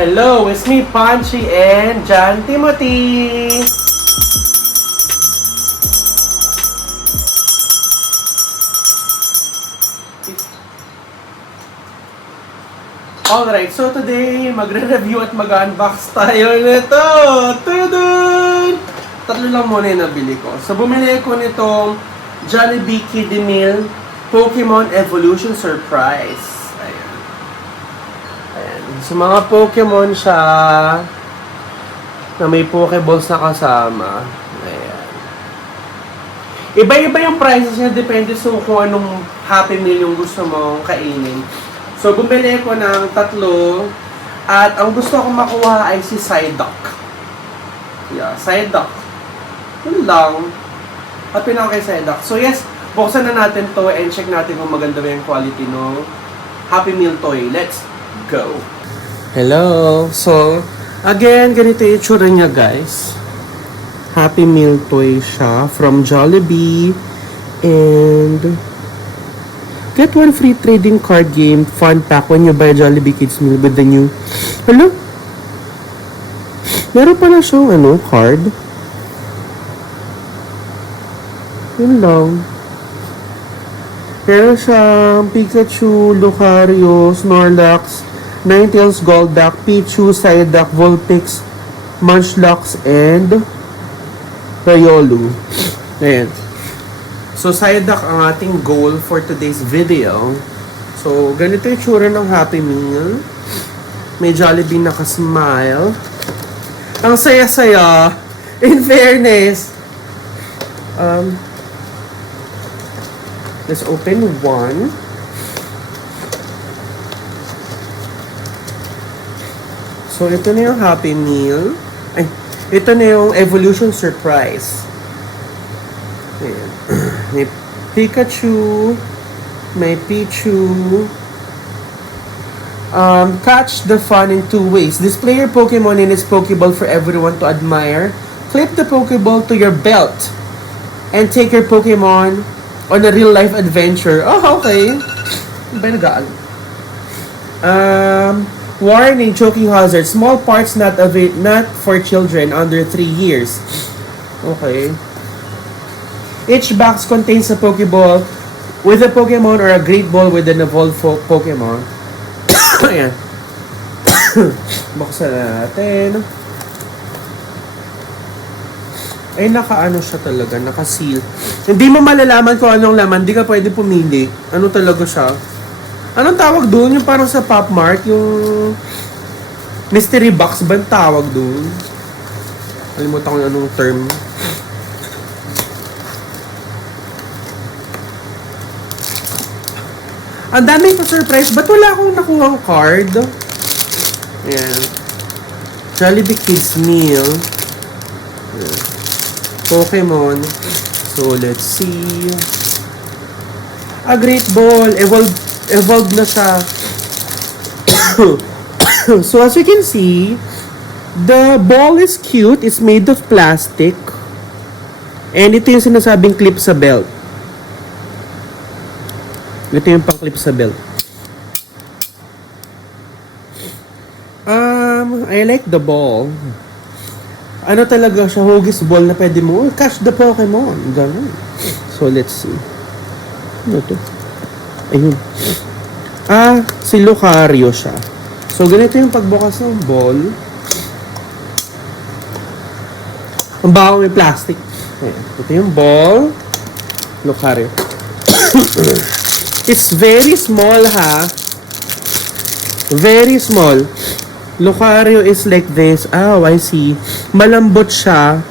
Hello, it's me, Panchi, and John Timothy. Alright, so today, magre-review at mag-unbox tayo nito. Tudun! Tatlo lang muna yung nabili ko. So, bumili ko nitong Jollibee Kiddie Meal Pokemon Evolution Surprise. Ayan. Ayan. So, mga Pokemon siya na may Pokeballs na kasama. Ayan. Iba-iba yung prices niya. Depende sa kung anong Happy Meal yung gusto mong kainin. So, bumili ko ng tatlo. At ang gusto kong makuha ay si Psyduck. Yeah, Psyduck. Yun lang. At pinaka kay Psyduck. So, yes, buksan na natin to and check natin kung maganda ba yung quality ng Happy Meal toy. Let's go! Hello! So, again, ganito yung itsura niya, guys. Happy Meal toy siya from Jollibee. And get one free trading card game fun pack when you buy Jollibee Kids Meal with the new... Hello? Meron pala siyang card. Yun lang. Meron siyang Pikachu, Lucario, Snorlax, Ninetales, Golduck, Pichu, Psyduck, Vulpix, Munchlax, and Riolu. Ayan. So, Psyduck ang ating goal for today's video. So, ganito yung tsura ng Happy Meal. May Jollibee naka-smile. Ang saya-saya. In fairness. Let's open one. So, ito na yung Happy Meal. Ay, ito na yung Evolution Surprise. Ayan. May Pikachu, may Pichu. Catch the fun in two ways. Display your Pokemon in its Pokeball for everyone to admire. Clip the Pokeball to your belt and take your Pokemon on a real-life adventure. Oh, okay. Ba nag-aal? Warning, choking hazard. Small parts not for children under 3 years. Okay. Each box contains a Pokeball with a Pokemon or a Great Ball with an evolved Pokemon. Ayan. Buksan natin. Ay, naka-ano siya talaga, naka-seal. Hindi mo malalaman kung anong laman, hindi ka pwede pumili. Ano talaga siya? Anong tawag doon? Yung parang sa Pop Mart, yung mystery box ba yung tawag doon? Kalimutan ko yung anong term. Ang daming pa-surprise. Ba't wala akong nakuhang card? Ayan. Jollibee Kids Meal. Ayan. Pokemon. So, let's see. A Great Ball. Evolved na siya. So, as you can see, the ball is cute. It's made of plastic. And ito yung sinasabing clip sa belt. Ito yung pang-clip sa belt. I like the ball. Ano talaga siya, hugis ball na pwede mo, catch the Pokemon. Ganun. So, let's see. Ano to? Ayun. Si Lucario siya. So, ganito yung pagbukas ng ball. Ang bago may plastic. Ayan. Ito yung ball. Lucario. It's very small, ha? Very small. Lucario is like this. Oh, I see. Malambot siya.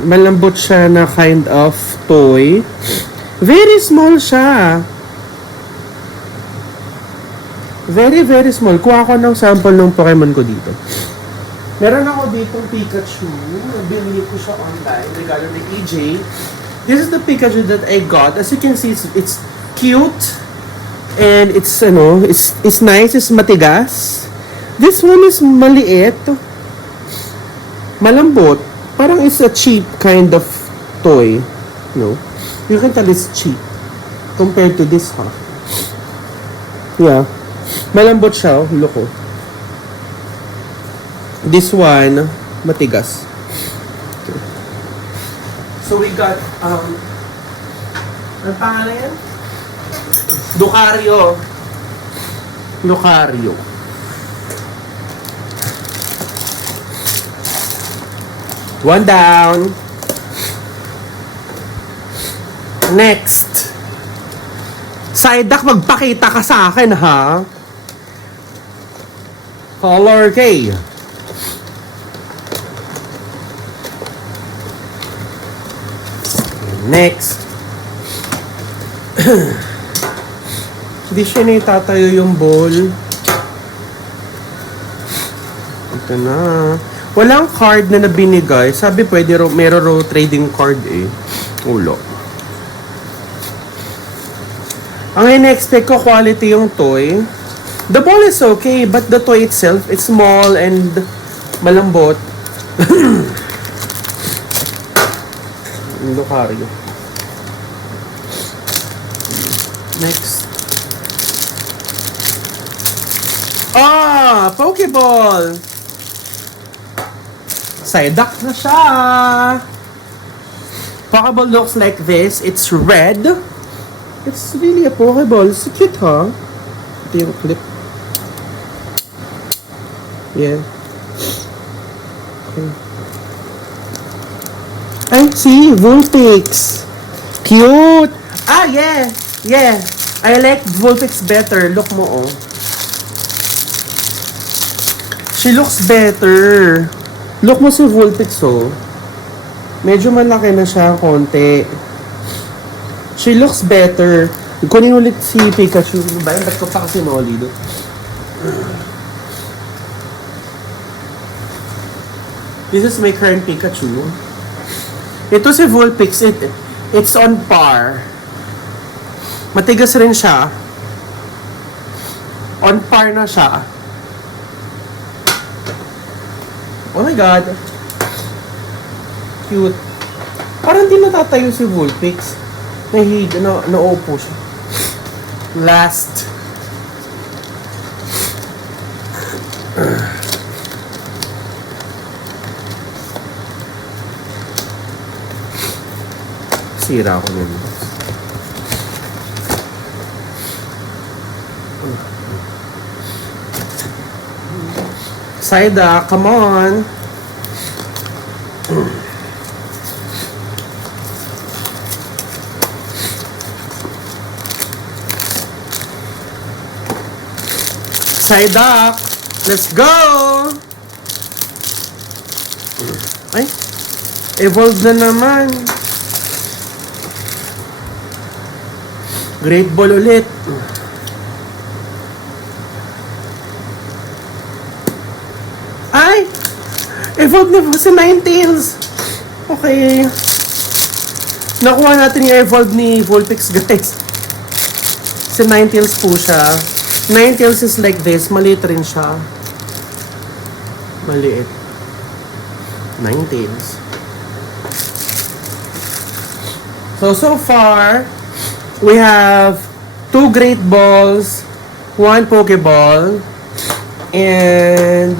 Malambot siya na kind of toy. Very small siya. Very, very small. Kuha ko ng sample ng Pokemon ko dito. Meron ako ditong Pikachu. Binili ko siya online regalo ni EJ. This is the Pikachu that I got. As you can see, it's cute. And it's nice. It's matigas. This one is maliit. Malambot. Parang it's a cheap kind of toy. No? You can tell it's cheap. Compared to this, Yeah. Malambot siya, oh. Look, oh. This one, matigas. Okay. So we got, ano pangalan yan? Lucario. Lucario. One down. Next. Sidak, magpakita ka sa akin, ha? Color K. Next. Hindi siya na itatayo yung bowl. Ito na. Walang card na nabinigay. Sabi pwede meron raw trading card eh. Ulo. Ang in-expect ko quality yung toy. The ball is okay, but the toy itself is small and malambot. Lucario. Next. Ah! Pokeball! Psyduck na siya! Pokeball looks like this. It's red. It's really a Pokeball. It's cute, huh? Ito yung clip. Yeah. Okay. Ay, see? Vulpix. Cute! Ah, yeah! Yeah! I like Vulpix better. Look mo, oh. She looks better. Look mo si Vulpix, oh. Medyo malaki na siya, konti. She looks better. Kunin ulit si Pikachu. Ba? Ba't ko pa kasi Noli do? This is my current Pikachu. Ito si Vulpix. It's on par. Matigas rin siya. On par na siya. Oh my God. Cute. Parang di natatayo si Vulpix. Naupo siya. Last. Sira ako nun. Saida, come on. Psyduck! Let's go! Ay! Evolve na naman. Great Ball ulit. Ay! Evolve na po si Ninetales. Okay. Nakuha natin yung evolve ni Vulpix, guys. Si Ninetales po siya. Ninetales is like this. Maliit rin siya. Maliit. Ninetales. So far, we have 2 Great Balls, 1 Pokeball, and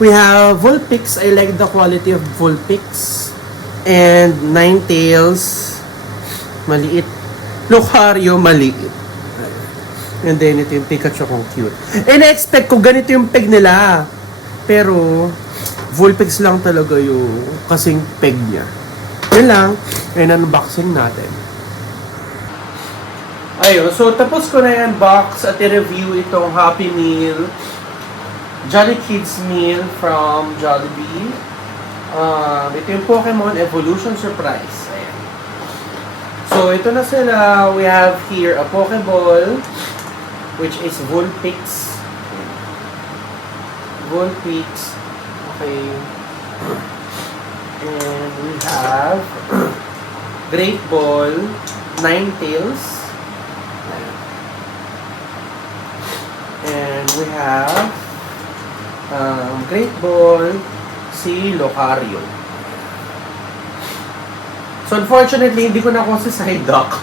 we have Vulpix. I like the quality of Vulpix. And Ninetales, maliit. Lucario, maliit. And then, ito yung Pikachu kong cute. And I-expect ko ganito yung peg nila. Pero, Vulpix lang talaga yung kasing peg niya. Yun lang. And unboxing natin. Ayun. So, tapos ko na yung box at i-review itong Happy Meal. Jolly Kids Meal from Jollibee. Ito yung Pokemon Evolution Surprise. Ayan. So, ito na sila. We have here a Pokeball, which is Vulpix. Vulpix. Okay. And we have Great Ball, Ninetales. And we have Great Ball, si Lucario. So unfortunately, hindi ko nakuha si Psyduck.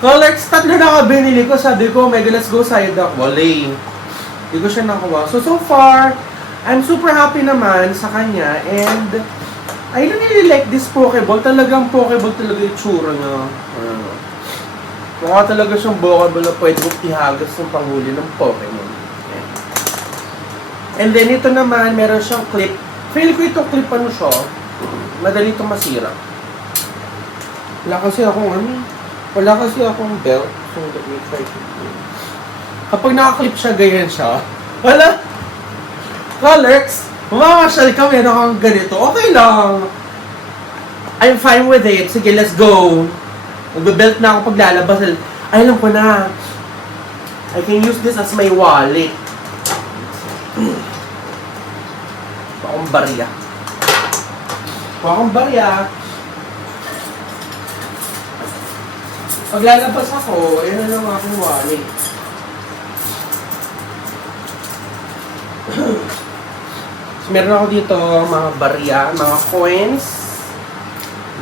Colors, tatlo na ka binili ko. Sabi ko, mega, let's go Psyduck. Wala. Hindi ko siya nakuha. So far, I'm super happy naman sa kanya. And, I really like this Pokeball. Talagang Pokeball talaga yung tsura niya. Mukha talaga siyang Pokeball na pwede mong ihagas ng panghuli ng Pokemon. Okay. And then, ito naman, meron siyang clip. Feel ko itong clip ano siya. Madali itong masira. Wala kasi akong belt. So, let me try to do. Kapag nakaklip siya, ganyan siya. Wala! Colors! Mamamasyal ka, meron kang ganito. Okay lang. I'm fine with it. Sige, let's go. Magbe-belt na ako paglalabas. Ay, alam ko na. I can use this as my wallet. Akong barya. Paglalabas ako, ayun na lang aking wallet. So, meron ako dito mga barya, mga coins.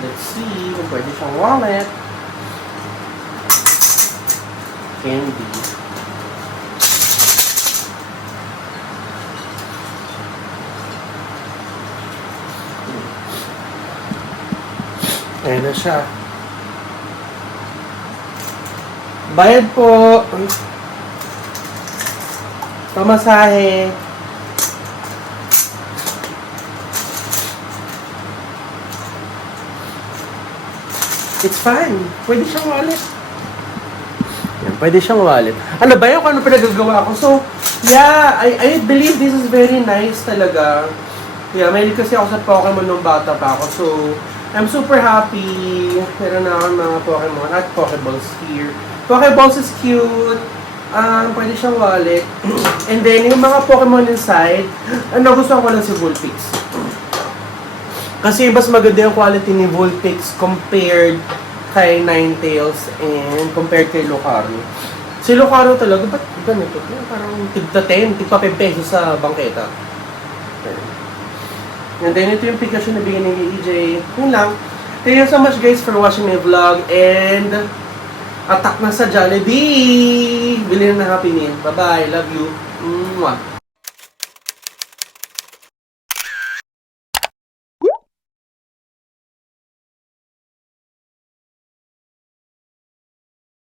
Let's see kung pwede siyang wallet. Candy. Ayan na siya. Bayad po. Pamasahe. It's fine. Pwede siyang wallet. Yan, pwede siyang wallet. Ano ba yun? Ano pinagagawa ko? So, yeah, I believe this is very nice talaga. Yeah, mahilig kasi ako sa Pokemon nung bata pa ako. So, I'm super happy. Meron na akong mga Pokemon at Pokeballs here. Pokeballs is cute. Pwede siyang wallet. And then, yung mga Pokemon inside, gusto ko lang si Vulpix. Kasi mas maganda yung quality ni Vulpix compared kay Ninetales and compared kay Lucario. Si Lucario talaga, ba't ganito? Parang tigta 10, tigpa 5 pesos sa bangketa. And then, ito yung Pikachu na bigyan ni EJ. Yun lang. Thank you so much guys for watching my vlog. And, attack na sa Jollibee! Bilhin na Happy Meal. Bye-bye. Love you. Mwah.